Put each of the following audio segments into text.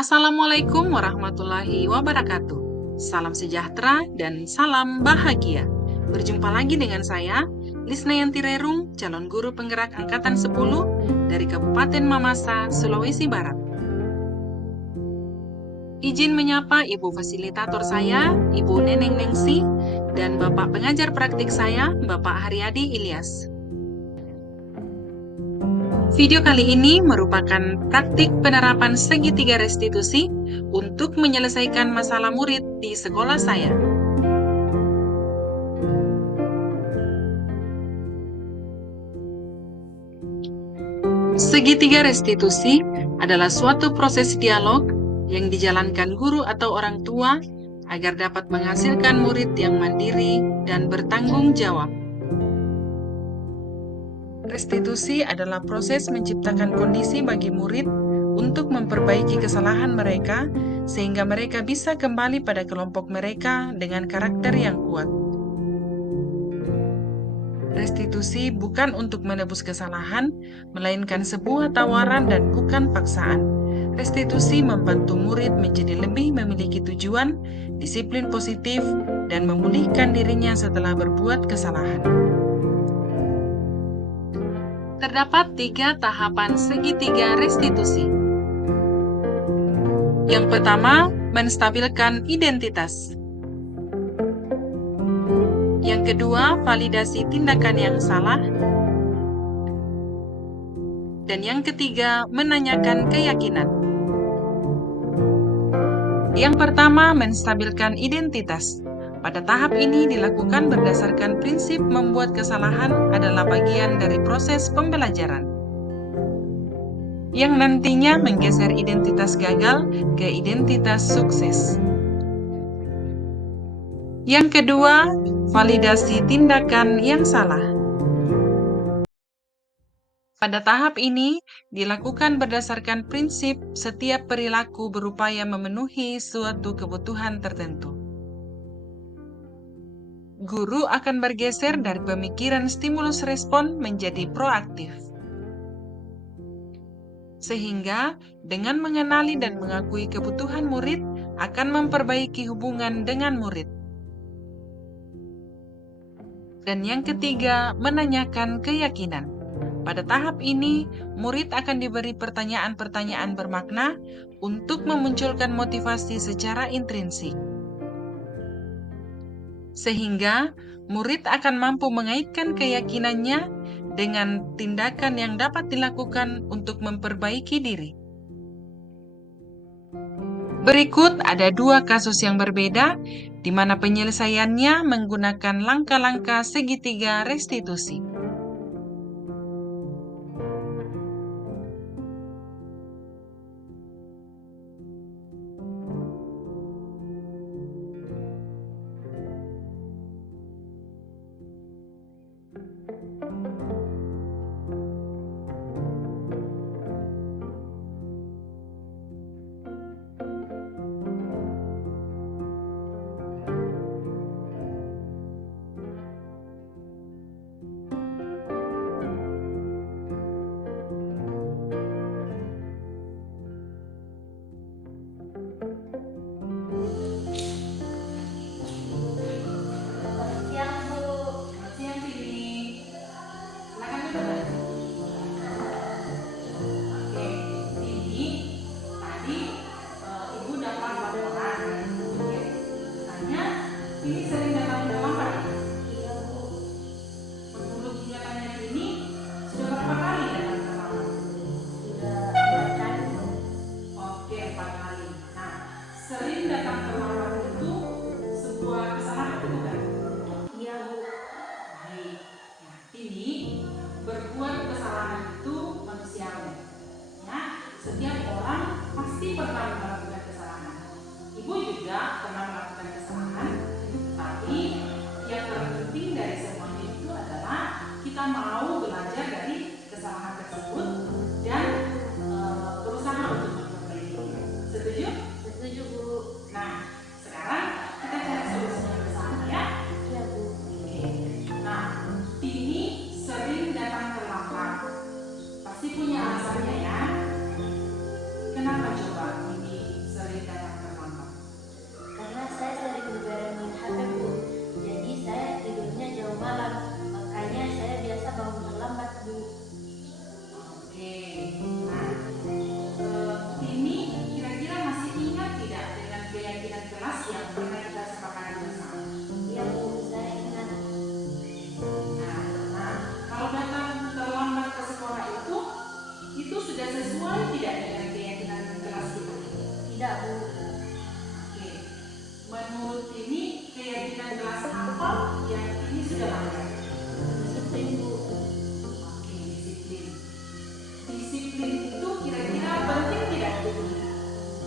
Assalamualaikum warahmatullahi wabarakatuh. Salam sejahtera dan salam bahagia. Berjumpa lagi dengan saya, Lisnayanti Rerung, calon guru penggerak angkatan 10 dari Kabupaten Mamasa, Sulawesi Barat. Izin menyapa Ibu fasilitator saya, Ibu Neneng Nengsi, dan Bapak pengajar praktik saya, Bapak Haryadi Ilyas. Video kali ini merupakan praktik penerapan segitiga restitusi untuk menyelesaikan masalah murid di sekolah saya. Segitiga restitusi adalah suatu proses dialog yang dijalankan guru atau orang tua agar dapat menghasilkan murid yang mandiri dan bertanggung jawab. Restitusi adalah proses menciptakan kondisi bagi murid untuk memperbaiki kesalahan mereka sehingga mereka bisa kembali pada kelompok mereka dengan karakter yang kuat. Restitusi bukan untuk menebus kesalahan, melainkan sebuah tawaran dan bukan paksaan. Restitusi membantu murid menjadi lebih memiliki tujuan, disiplin positif, dan memulihkan dirinya setelah berbuat kesalahan. Terdapat 3 tahapan segitiga restitusi. Yang pertama, menstabilkan identitas. Yang kedua, validasi tindakan yang salah. Dan yang ketiga, menanyakan keyakinan. Yang pertama, menstabilkan identitas. Pada tahap ini dilakukan berdasarkan prinsip membuat kesalahan adalah bagian dari proses pembelajaran, yang nantinya menggeser identitas gagal ke identitas sukses. Yang kedua, validasi tindakan yang salah. Pada tahap ini, dilakukan berdasarkan prinsip setiap perilaku berupaya memenuhi suatu kebutuhan tertentu. Guru akan bergeser dari pemikiran stimulus respon menjadi proaktif. Sehingga, dengan mengenali dan mengakui kebutuhan murid, akan memperbaiki hubungan dengan murid. Dan yang ketiga, menanyakan keyakinan. Pada tahap ini, murid akan diberi pertanyaan-pertanyaan bermakna untuk memunculkan motivasi secara intrinsik. Sehingga, murid akan mampu mengaitkan keyakinannya dengan tindakan yang dapat dilakukan untuk memperbaiki diri. Berikut ada 2 kasus yang berbeda, di mana penyelesaiannya menggunakan langkah-langkah segitiga restitusi. Ini sering datang terlambat. Iya, Bu. Menurut kegiatannya ini sudah berapa kali datang terlambat? Sudah 4 kali, Bu. Oke, 4 kali. Nah, sering datang terlambat itu sebuah kesalahan bukan? Iya, Bu. Baik. Nah, ini berbuat kesalahan itu manusiawi. Ya, setiap orang pasti pernah melakukan kesalahan. Ibu juga pernah melakukan kesalahan. Tapi yang terpenting dari semuanya itu adalah kita mau belajar dari kesalahan tersebut dan berusaha untuk memperbaiki. Setuju? Setuju, Bu. Nah, sekarang kita cari solusinya bersama ya. Iya, Bu. Oke. Nah, ini sering datang terlambat. Pasti punya alasannya ya. Kenapa coba ini menurut ini keyakinan kelas apa yang ini sudah ada? Disiplin, Bu. Oke, disiplin. Disiplin itu kira-kira penting tidak Bu?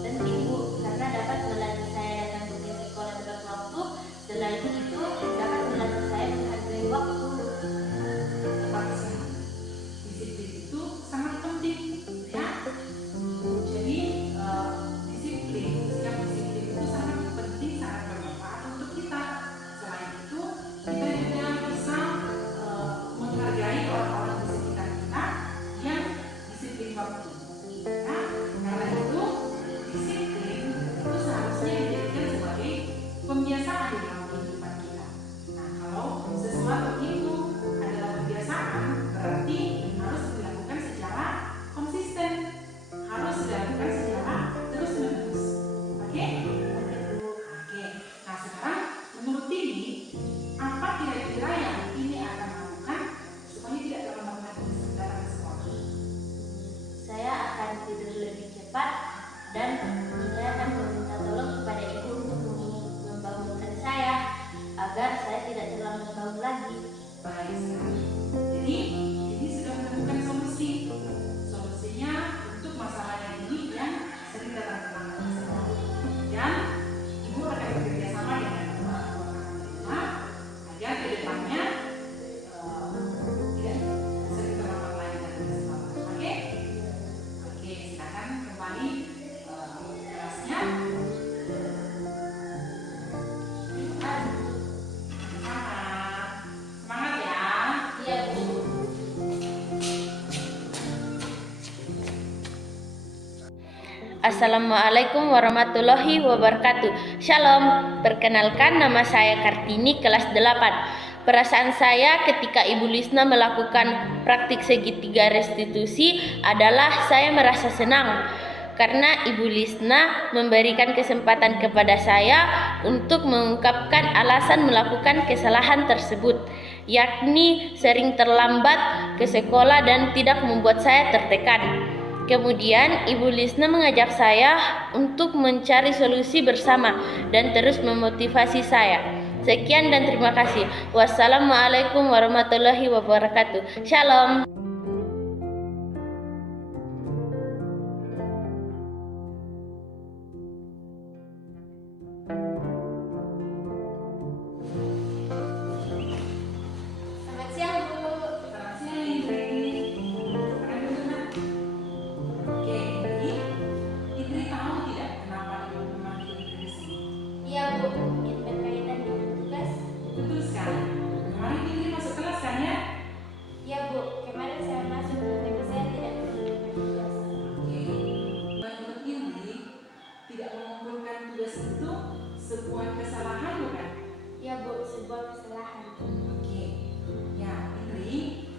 Penting, Bu, karena dapat melatih saya datang ke sekolah tepat waktu. Selain itu, dapat melatih saya menghargai waktu. Tepat sekali. Disiplin itu sangat penting, ya. Jadi disiplin, sikap disiplin itu sangat penting, sangat bermanfaat untuk kita. Selain itu, kita juga bisa menghargai orang-orang di sekitar kita yang disiplin waktu. Ya, karena itu disiplin itu seharusnya dijadikan sebagai pembiasaan di dalam kehidupan kita. Nah, kalau sesuatu itu adalah kebiasaan, berarti harus dilakukan secara konsisten, harus dilakukan secara terus-menerus. Oke? Oke. Nah, sekarang menurut ini, apa kira-kira yang ini akan lakukan supaya tidak terlambat lagi datang ke sekolah? Saya akan tidur lebih cepat dan saya akan meminta tolong kepada ibu untuk membangunkan saya agar saya tidak terlambat bangun lagi. Baik sekali. Jadi ini sudah menemukan solusi. Solusinya untuk masalah yang ini yang sering datang terlambat ke sekolah. Dan ibu akan bekerja sama dengan orang tua agar kedepannya tidak sering terlambat lagi datang ke sekolah. Oke? Oke, silakan kembali kelasnya. Semangat ya. Iya, Bu. Assalamualaikum warahmatullahi wabarakatuh. Shalom, perkenalkan nama saya Kartini, kelas 8. Perasaan saya ketika Ibu Lisna melakukan praktik segitiga restitusi adalah saya merasa senang karena Ibu Lisna memberikan kesempatan kepada saya untuk mengungkapkan alasan melakukan kesalahan tersebut, yakni sering terlambat ke sekolah dan tidak membuat saya tertekan. Kemudian Ibu Lisna mengajak saya untuk mencari solusi bersama dan terus memotivasi saya. Sekian dan terima kasih. Wassalamualaikum warahmatullahi wabarakatuh. Shalom. Selamat siang, Bu. Selamat siang, Indri. Sekarang dulu, Nak. Oke, Indri tahu tidak kenapa ibu memanggil Indri di sini? Iya, Bu. Ini berkaitan dengan tugas. Betul sekali. Kemarin Indri masuk kelas kan ya? Iya, Bu. Kemarin saya masuk tapi saya tidak mengumpulkan tugas. Oke. Menurut Indri, tidak mengumpulkan tugas itu sebuah kesalahan bukan? Iya, Bu. Sebuah kesalahan. Oke. Ya, Indri,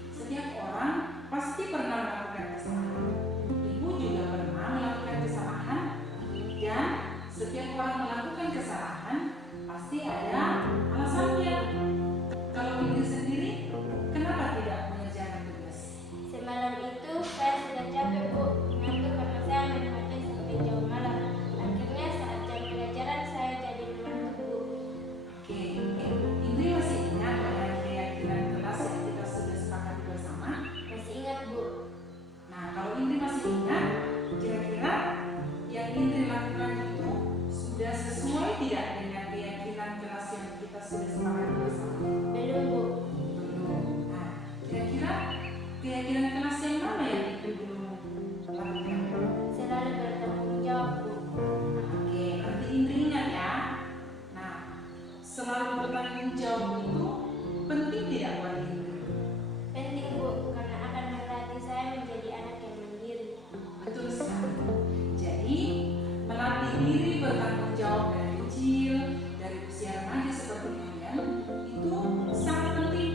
setiap orang pasti pernah melakukan kesalahan. Ibu juga pernah melakukan kesalahan, dan setiap orang melakukan kesalahan pasti ada alasannya. Kalau Indri sendiri, kenapa tidak mengerjakan tugas? Semalam itu saya sudah capek, Bu, mengantuk karena saya main HP sampai jauh malam. Akhirnya saat jam pelajaran saya jadi mengantuk, Bu. Oke, Indri masih ingat dengan keyakinan kelas yang kita sudah sepakati bersama? Masih ingat, Bu? Nah, kalau Indri masih ingat, kira-kira yang Indri lakukan itu sudah sesuai tidak dengan keyakinan kelas yang kita sudah sepakati bersama? Belum, Bu. Belum. Nah, kira-kira keyakinan kelas yang mana yang Indri belum lakukan? Selalu bertanggung jawab, Bu. Oke, berarti Indri ingat ya. Nah, selalu bertanggung jawab itu penting tidak buat Indri? Penting, Bu, karena akan melatih saya menjadi anak yang mandiri. Betul sekali. Jadi, melatih diri bertanggung jawab dari kecil, dari usia remaja seperti kalian, itu sangat penting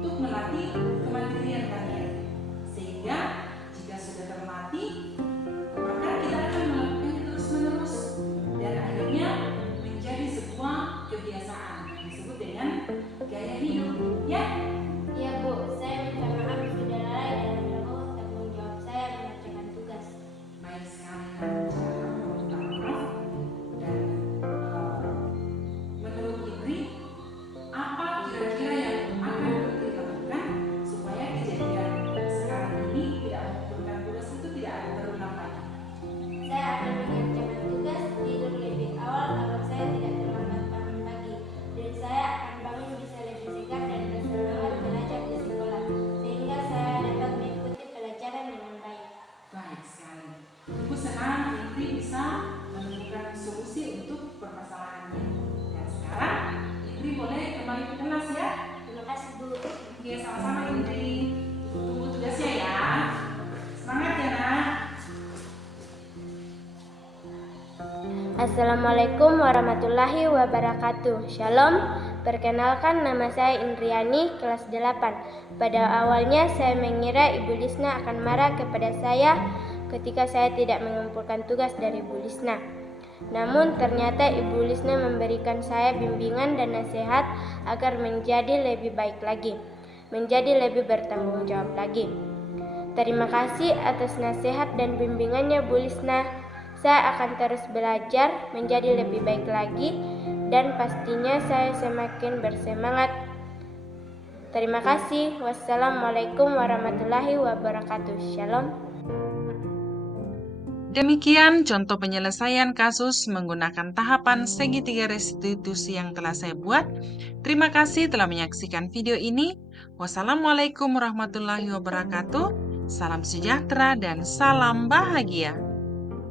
untuk melatih kemandirian kalian. Sehingga jika sudah terlatih, maka kita akan melakukannya terus-menerus dan akhirnya menjadi sebuah kebiasaan yang disebut dengan gaya hidup. Ya, Iya, Bu, saya minta maaf sudah lalai dalam melakukan tanggung jawab saya mengerjakan tugas. baik sekali. Cara kamu minta maaf dan Assalamualaikum warahmatullahi wabarakatuh. Shalom, perkenalkan nama saya Indriani, kelas 8. Pada awalnya saya mengira Ibu Lisna akan marah kepada saya ketika saya tidak mengumpulkan tugas dari Ibu Lisna. Namun ternyata Ibu Lisna memberikan saya bimbingan dan nasihat agar menjadi lebih baik lagi, menjadi lebih bertanggung jawab lagi. Terima kasih atas nasihat dan bimbingannya Bu Lisna. Saya akan terus belajar menjadi lebih baik lagi dan pastinya saya semakin bersemangat. Terima kasih. Wassalamualaikum warahmatullahi wabarakatuh. Shalom. Demikian contoh penyelesaian kasus menggunakan tahapan segitiga restitusi yang telah saya buat. Terima kasih telah menyaksikan video ini. Wassalamualaikum warahmatullahi wabarakatuh. Salam sejahtera dan salam bahagia.